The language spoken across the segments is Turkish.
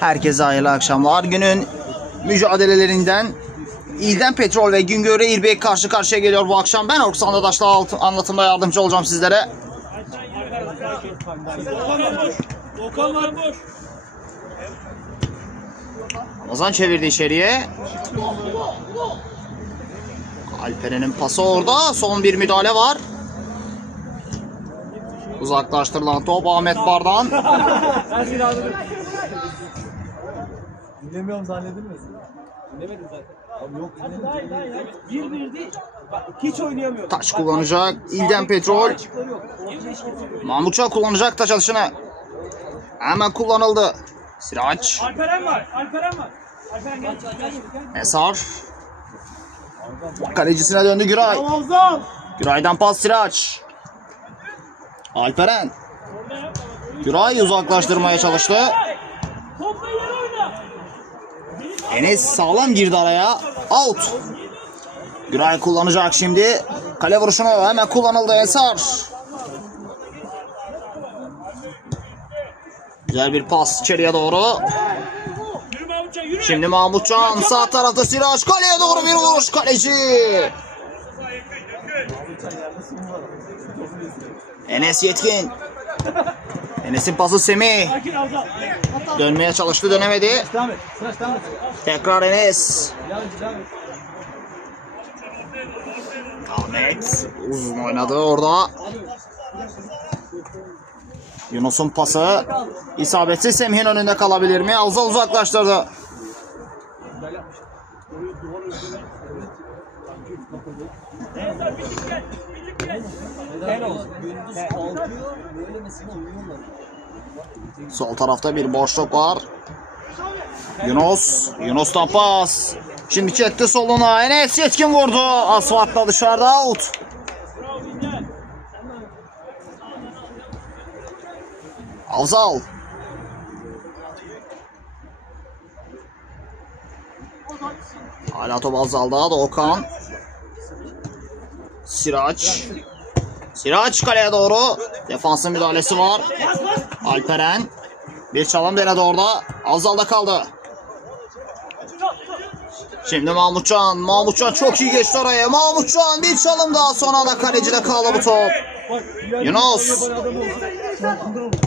Herkese hayırlı akşamlar. Günün mücadelelerinden İlden Petrol ve Güngör'e İrbek karşı karşıya geliyor bu akşam. Ben Orkun Sandaş'la alt- anlatımda yardımcı olacağım sizlere. Okan var boş. Ramazan çevirdi içeriye. Alperen'in pası orada. Son bir müdahale var. Uzaklaştırılan top Ahmet Bardan. Dinlemiyorum zannedilmesin. Dinlemedim zaten. Abi yok Hadi dinlemedim. iyi daha iyi. Bir birdi. Bak hiç oynayamıyor. Taç kullanacak. İlden Petrol. Açıkları yok. Ortaya. Mahmutça kullanacak taç atışını. Hemen kullanıldı. Siraç. Alperen var. Alperen var. Alperen gel. Gel gel. Esar. Kalecisine döndü Güray. Ramazan. Güray'dan pas Siraç. Alperen. Güray uzaklaştırmaya çalıştı. Enes sağlam girdi araya. Out. Güray kullanacak şimdi. Kale vuruşunu hemen kullanıldı Esar. Güzel bir pas içeriye doğru. Şimdi Mahmutcan sağ tarafta Siraç kaleye doğru bir vuruş kaleci. Enes Yetkin. Enes'in pası Semih. Dönmeye çalıştı dönemedi. Tekrar Enes. Ahmet uzun oynadı orada. Yunus'un pası isabetsiz Semih'in önünde kalabilir mi? Avza uzaklaştırdı. Sol tarafta bir boşluk var. Yunus. Yunus'tan pas. Şimdi çekti soluna. Enes Yetkin vurdu. Asfaltla dışarıda out. Avzal. Hala top Avzal'da. Doğukan. Siraç. Siraç kaleye doğru. Defansın müdahalesi var. Alperen. Bir çalım denedi orada. Avzal'da kaldı. Şimdi Mahmutcan. Mahmutcan çok iyi geçti oraya. Mahmutcan bir çalım daha sonra da kalecide kaldı bu top. Yunus.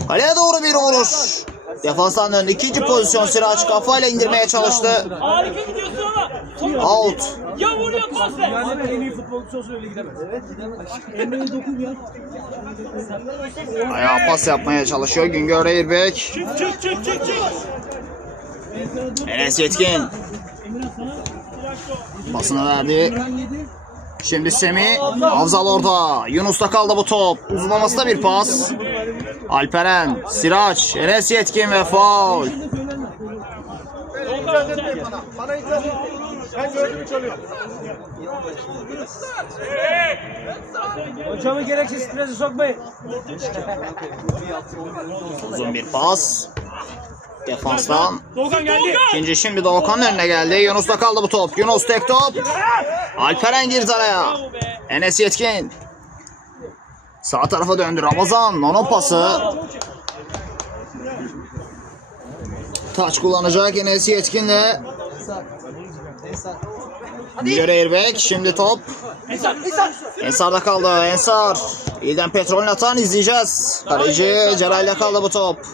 Kaleye doğru bir vuruş. Defanstan döndü. İkinci pozisyon Siraç kafayla indirmeye çalıştı. Harika gidiyorsun Out. Ya vuruyor pas ver. Yani en iyi futbolcusu olsa öyle gidemez. Evet gidemez. Emre'ye dokun ya. Ayağa pas yapmaya çalışıyor Güngör Eğirbek. Çık çık çık çık çık. Enes Yetkin. Pasını verdi. Şimdi Semih. Avzal orada. Yunus'ta kaldı bu top. Uzunlamasında bir pas. Alperen. Siraç. Enes Yetkin ve faul. Hocamı gereksiz strese sokmayın. Uzun bir pas. Defanstan. Doğukan geldi. İkinci şimdi Doğukan'ın önüne geldi. Yunus'ta kaldı bu top. Yunus tek top. Alperen girdi araya. Enes Yetkin. Sağ tarafa döndü Ramazan. Nono pası. Taç kullanacak Enes Yetkin'le. Göre Erbek. Şimdi top. Ensar, Ensar. Ensar'da kaldı. Ensar. İlden petrolün atan izleyeceğiz. Kaleci Celal'le kaldı bu top.